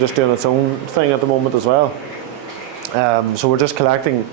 just doing its own thing at the moment as well. So we're just collecting.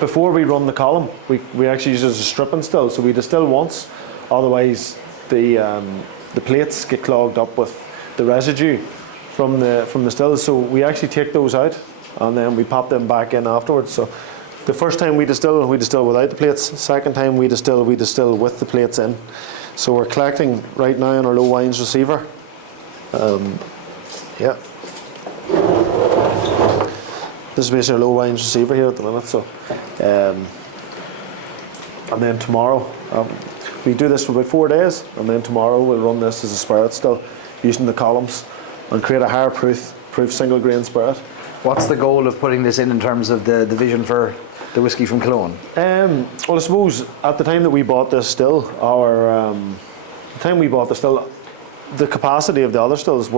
Before we run the column, we actually use it as a stripping still. So we distill once, otherwise the plates get clogged up with the residue from the stills. So we actually take those out and then we pop them back in afterwards. So the first time we distill without the plates. Second time we distill with the plates in. So we're collecting right now on our low wines receiver. Yeah. This is basically a low wines receiver here at the minute. So, and then tomorrow, we do this for about 4 days, and then tomorrow we'll run this as a spirit still, using the columns, and create a higher proof single grain spirit. What's the goal of putting this in terms of the vision for the whiskey from Killowen? Well, I suppose at the time that we bought this still, the capacity of the other stills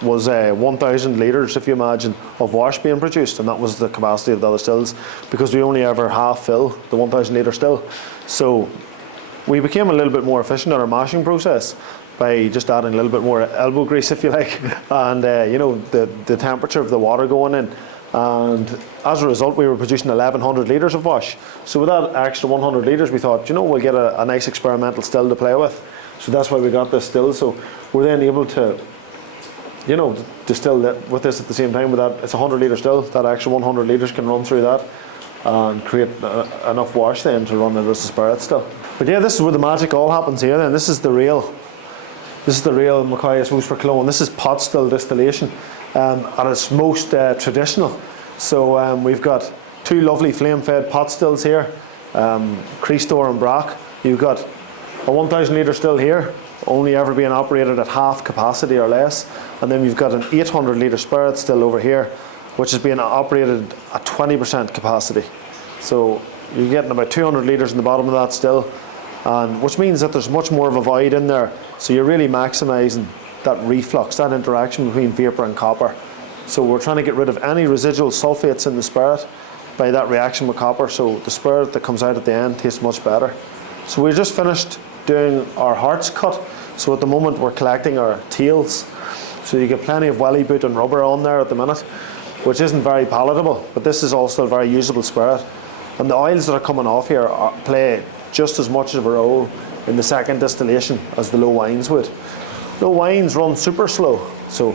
was 1,000 litres, if you imagine, of wash being produced, and that was the capacity of the other stills, because we only ever half fill the 1,000 litre still. So we became a little bit more efficient in our mashing process by just adding a little bit more elbow grease, if you like, and the temperature of the water going in. And as a result, we were producing 1,100 litres of wash. So with that extra 100 litres, we thought, we'll get a nice experimental still to play with. So that's why we got this still. So we're then able to, distill that with this at the same time. With that, it's a 100 litre still. That extra 100 litres can run through that and create enough wash then to run it as a spirit still. But yeah, this is where the magic all happens here. Then this is the real McCoy, I suppose, for Killowen. This is pot still distillation at its most traditional. So we've got two lovely flame-fed pot stills here, Creastor and Brack. You've got a 1,000 litre still here, only ever being operated at half capacity or less, and then we've got an 800 litre spirit still over here, which is being operated at 20% capacity. So you're getting about 200 litres in the bottom of that still, and which means that there's much more of a void in there. So you're really maximising that reflux, that interaction between vapour and copper. So we're trying to get rid of any residual sulfates in the spirit by that reaction with copper, so the spirit that comes out at the end tastes much better. So we just finished doing our hearts cut. So at the moment we're collecting our tails. So you get plenty of welly boot and rubber on there at the minute, which isn't very palatable, but this is also a very usable spirit. And the oils that are coming off here play just as much of a role in the second distillation as the low wines would. Low wines run super slow, so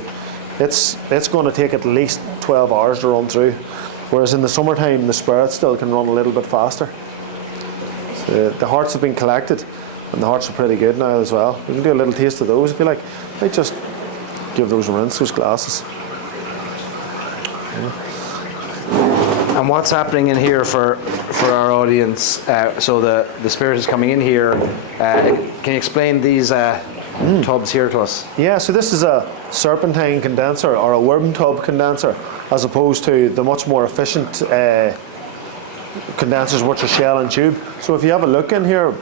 it's going to take at least 12 hours to run through, whereas in the summertime the spirit still can run a little bit faster. So the hearts have been collected, and the hearts are pretty good now as well. We can do a little taste of those if you like. I might just give those a rinse, those glasses. Yeah. And what's happening in here for our audience? So the spirit is coming in here. Can you explain these tubs here to us? Yeah, so this is a serpentine condenser or a worm tub condenser, as opposed to the much more efficient condensers which are shell and tube. So if you have a look in here,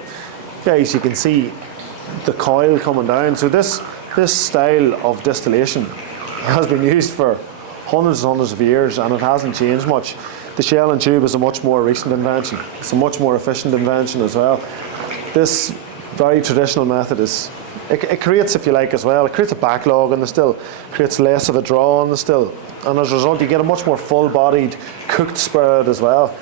guys, you can see the coil coming down. So this style of distillation has been used for hundreds and hundreds of years, and it hasn't changed much. The shell and tube is a much more recent invention. It's a much more efficient invention as well. This very traditional method it creates, if you like, as well, it creates a backlog in the still, creates less of a draw on the still, and as a result you get a much more full-bodied cooked spirit as well.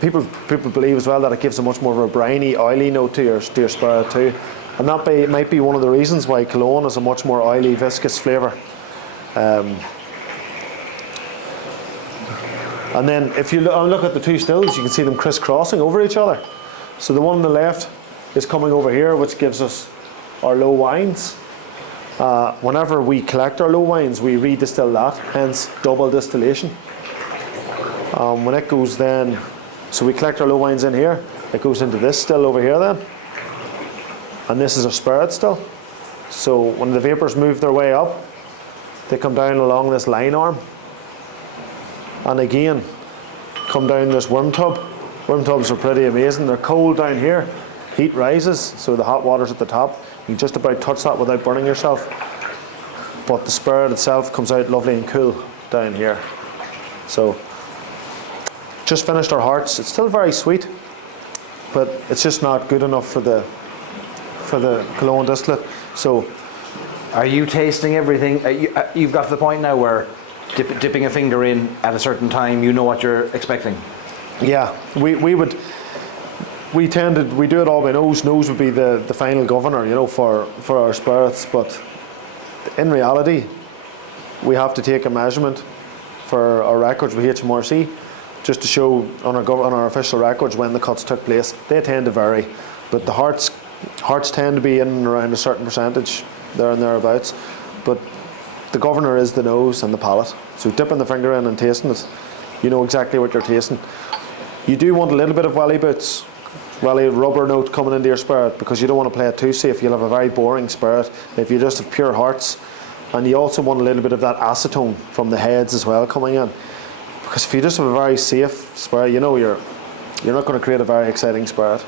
People believe as well that it gives a much more of a briny, oily note to your spirit too, and that might be one of the reasons why Killowen has a much more oily, viscous flavour. And then if you look at the two stills, you can see them crisscrossing over each other. So the one on the left is coming over here, which gives us our low wines. Whenever we collect our low wines, we redistill that, hence double distillation. When it goes then, so we collect our low wines in here, it goes into this still over here then, and this is a spirit still. So when the vapours move their way up, they come down along this line arm, and again come down this worm tub. Worm tubs are pretty amazing. They're cold down here, heat rises, so the hot water's at the top. You can just about touch that without burning yourself, but the spirit itself comes out lovely and cool down here. So just finished our hearts. It's still very sweet, but it's just not good enough for the Killowen distillate. So Are you tasting everything? You've got to the point now where dipping a finger in at a certain time, you know what you're expecting. Yeah, we do it all by nose. Nose would be the final governor, you know, for our spirits. But in reality, we have to take a measurement for our records with HMRC, just to show on our official records when the cuts took place. They tend to vary, but the hearts tend to be in and around a certain percentage, there and thereabouts. But the governor is the nose and the palate. So dipping the finger in and tasting it, you know exactly what you're tasting. You do want a little bit of welly boots, welly rubber note coming into your spirit, because you don't want to play it too safe. You'll have a very boring spirit if you just have pure hearts. And you also want a little bit of that acetone from the heads as well coming in. Because if you just have a very safe spirit, you know you're not going to create a very exciting spirit.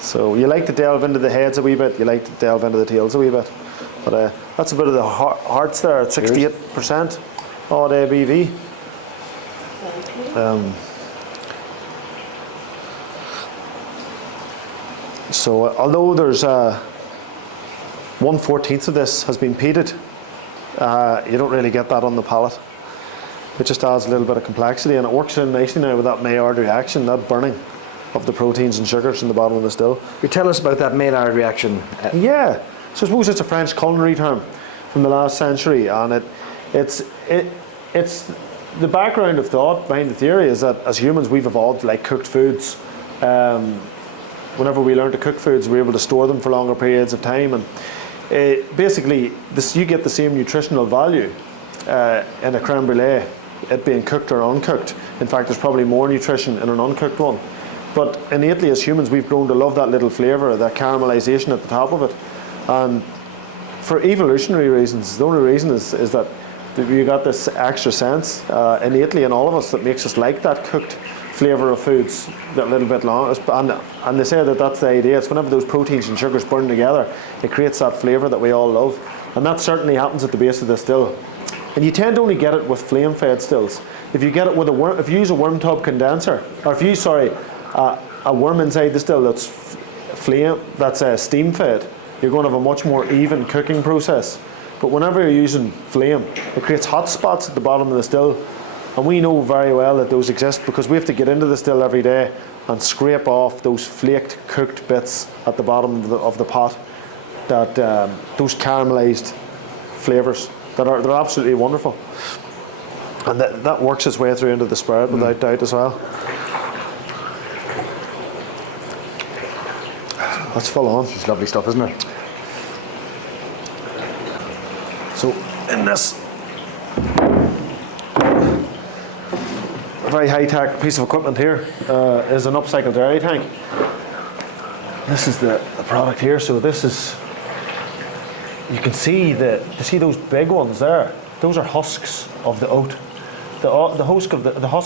So you like to delve into the heads a wee bit, you like to delve into the tails a wee bit. But that's a bit of the hearts there at 68% odd ABV. So although there's 1/14 of this has been peated, you don't really get that on the palate. It just adds a little bit of complexity, and it works in nicely now with that Maillard reaction, that burning of the proteins and sugars in the bottom of the still. You tell us about that Maillard reaction. Yeah, so I suppose it's a French culinary term from the last century, and it's the background of thought behind the theory is that as humans we've evolved like cooked foods. Whenever we learn to cook foods, we're able to store them for longer periods of time, and basically you get the same nutritional value in a creme brulee, it being cooked or uncooked. In fact, there's probably more nutrition in an uncooked one. But innately as humans we've grown to love that little flavour, that caramelisation at the top of it. And for evolutionary reasons, the only reason is that you got this extra sense innately in all of us that makes us like that cooked flavour of foods that little bit long. And they say that that's the idea. It's whenever those proteins and sugars burn together, it creates that flavour that we all love. And that certainly happens at the base of the still. And you tend to only get it with flame-fed stills. If you get it with if you use a worm tub condenser, or if you use a worm inside the still that's steam-fed, you're going to have a much more even cooking process. But whenever you're using flame, it creates hot spots at the bottom of the still. And we know very well that those exist because we have to get into the still every day and scrape off those flaked, cooked bits at the bottom of the pot, that those caramelised flavours that are they're absolutely wonderful. And that works its way through into the spirit without doubt as well. That's full on. It's lovely stuff, isn't it? So in this very high-tech piece of equipment here is an upcycled dairy tank. This is the product here. So this is, you can see those big ones there. Those are husks of the oat. The husk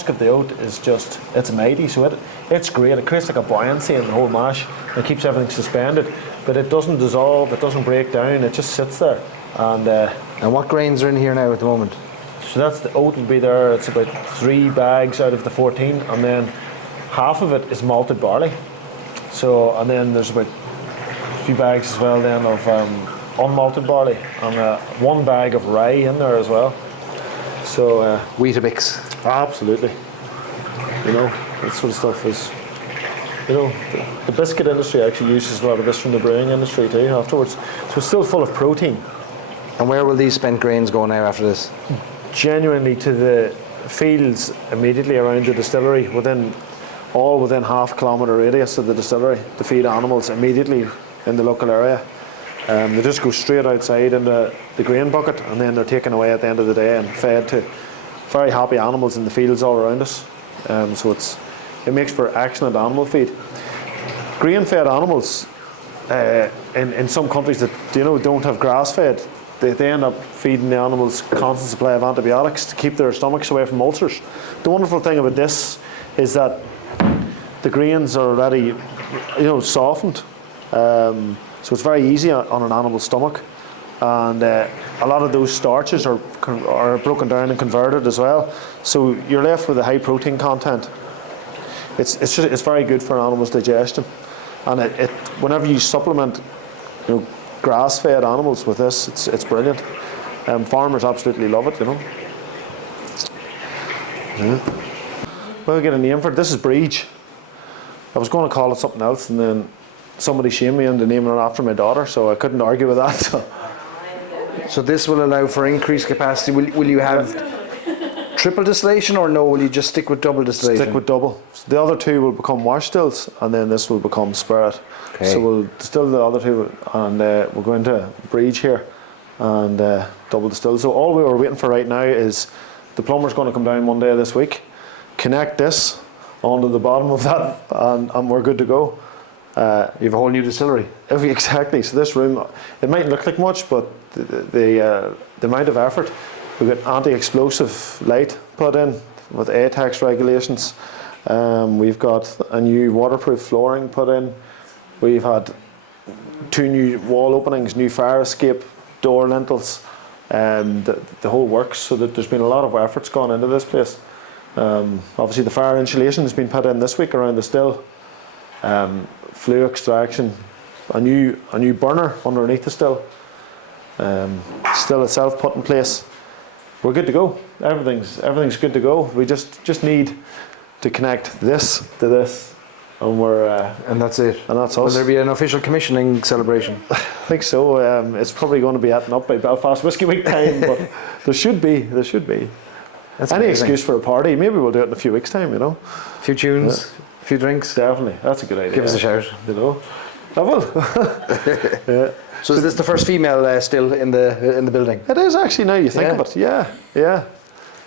of the oat is just, it's mighty. So it's great. It creates like a buoyancy in the whole mash. It keeps everything suspended, but it doesn't dissolve. It doesn't break down. It just sits there. And what grains are in here now at the moment? So that's the oat will be there. It's about 3 bags out of the 14, and then half of it is malted barley. So, and then there's about a few bags as well then of unmalted barley, and 1 bag of rye in there as well. So Weetabix. Absolutely. You know, that sort of stuff is, you know, the biscuit industry actually uses a lot of this from the brewing industry too afterwards. So it's still full of protein. And where will these spent grains go now after this? Genuinely to the fields immediately around the distillery, within half-kilometre radius of the distillery, to feed animals immediately in the local area. They just go straight outside in the grain bucket, and then they're taken away at the end of the day and fed to very happy animals in the fields all around us. So it makes for excellent animal feed. Grain-fed animals in some countries that don't have grass-fed, they end up feeding the animals constant supply of antibiotics to keep their stomachs away from ulcers. The wonderful thing about this is that the grains are already, softened, so it's very easy on an animal's stomach, and a lot of those starches are broken down and converted as well. So you're left with a high protein content. It's very good for an animal's digestion, and whenever you supplement, grass-fed animals with this. It's brilliant. Farmers absolutely love it, you know. Yeah. Well, we get a name for it. This is Breege. I was going to call it something else, and then somebody shamed me into naming it after my daughter, so I couldn't argue with that. So this will allow for increased capacity. Will you have triple distillation, or no? Will you just stick with double distillation? Stick with double. So the other two will become wash stills, and then this will become spirit. Okay. So we'll distill the other two, and we'll go into Breege here and double distill. So all we were waiting for right now is the plumber's going to come down one day this week, connect this onto the bottom of that, and we're good to go. You have a whole new distillery. Exactly. So this room, it might look like much, but the amount of effort. We've got anti-explosive light put in with ATEX regulations. We've got a new waterproof flooring put in. We've had 2 new wall openings, new fire escape, door lintels, the whole works. So that there's been a lot of efforts gone into this place. Obviously the fire insulation has been put in this week around the still. Flue extraction, a new burner underneath the still. Still itself put in place. We're good to go. Everything's good to go. We just need to connect this to this, and we're And that's it. and that's Will us. there be an official commissioning celebration? I think so. It's probably going to be eaten up by Belfast Whisky Week time, but there should be. That's Any amazing. excuse for a party. Maybe we'll do it in a few weeks' time. You know. A few tunes, a few drinks. Definitely, that's a good idea. Give us a shout. You know. I will. Yeah. So is this the first female still in the building? It is actually, now you think Yeah. of it. Yeah.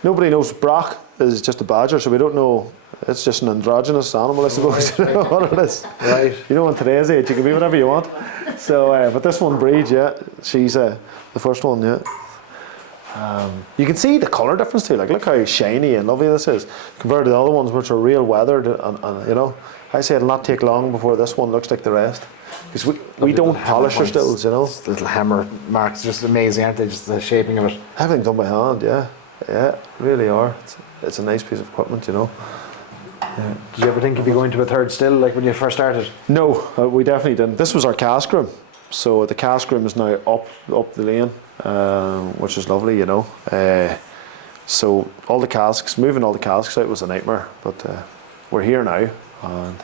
Nobody knows Brock is just a badger, so we don't know. It's just an androgynous animal, I suppose. You know what it is. Right. You know, in today's age, you can be whatever you want. So, but this one, Breed, yeah, she's the first one, yeah. You can see the colour difference too. Like, look how shiny and lovely this is compared to the other ones, which are real weathered. And you know, I say it'll not take long before this one looks like the rest. Because we don't polish our stills, you know. Little hammer marks, just amazing, aren't they? Just the shaping of it. Everything done by hand, yeah, really are. It's a nice piece of equipment, you know. Did you ever think you'd be going to a third still, like when you first started? No, we definitely didn't. This was our cask room, so the cask room is now up the lane, which is lovely, you know. So all the casks, moving all the casks out was a nightmare, but we're here now and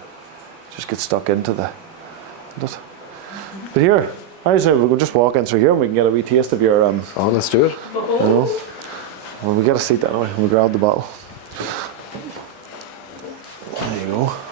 just get stuck into the. But here, I say we'll just walk in through here and we can get a wee taste of your. Oh, let's do it. You know, well, we get a seat anyway. We'll grab the bottle.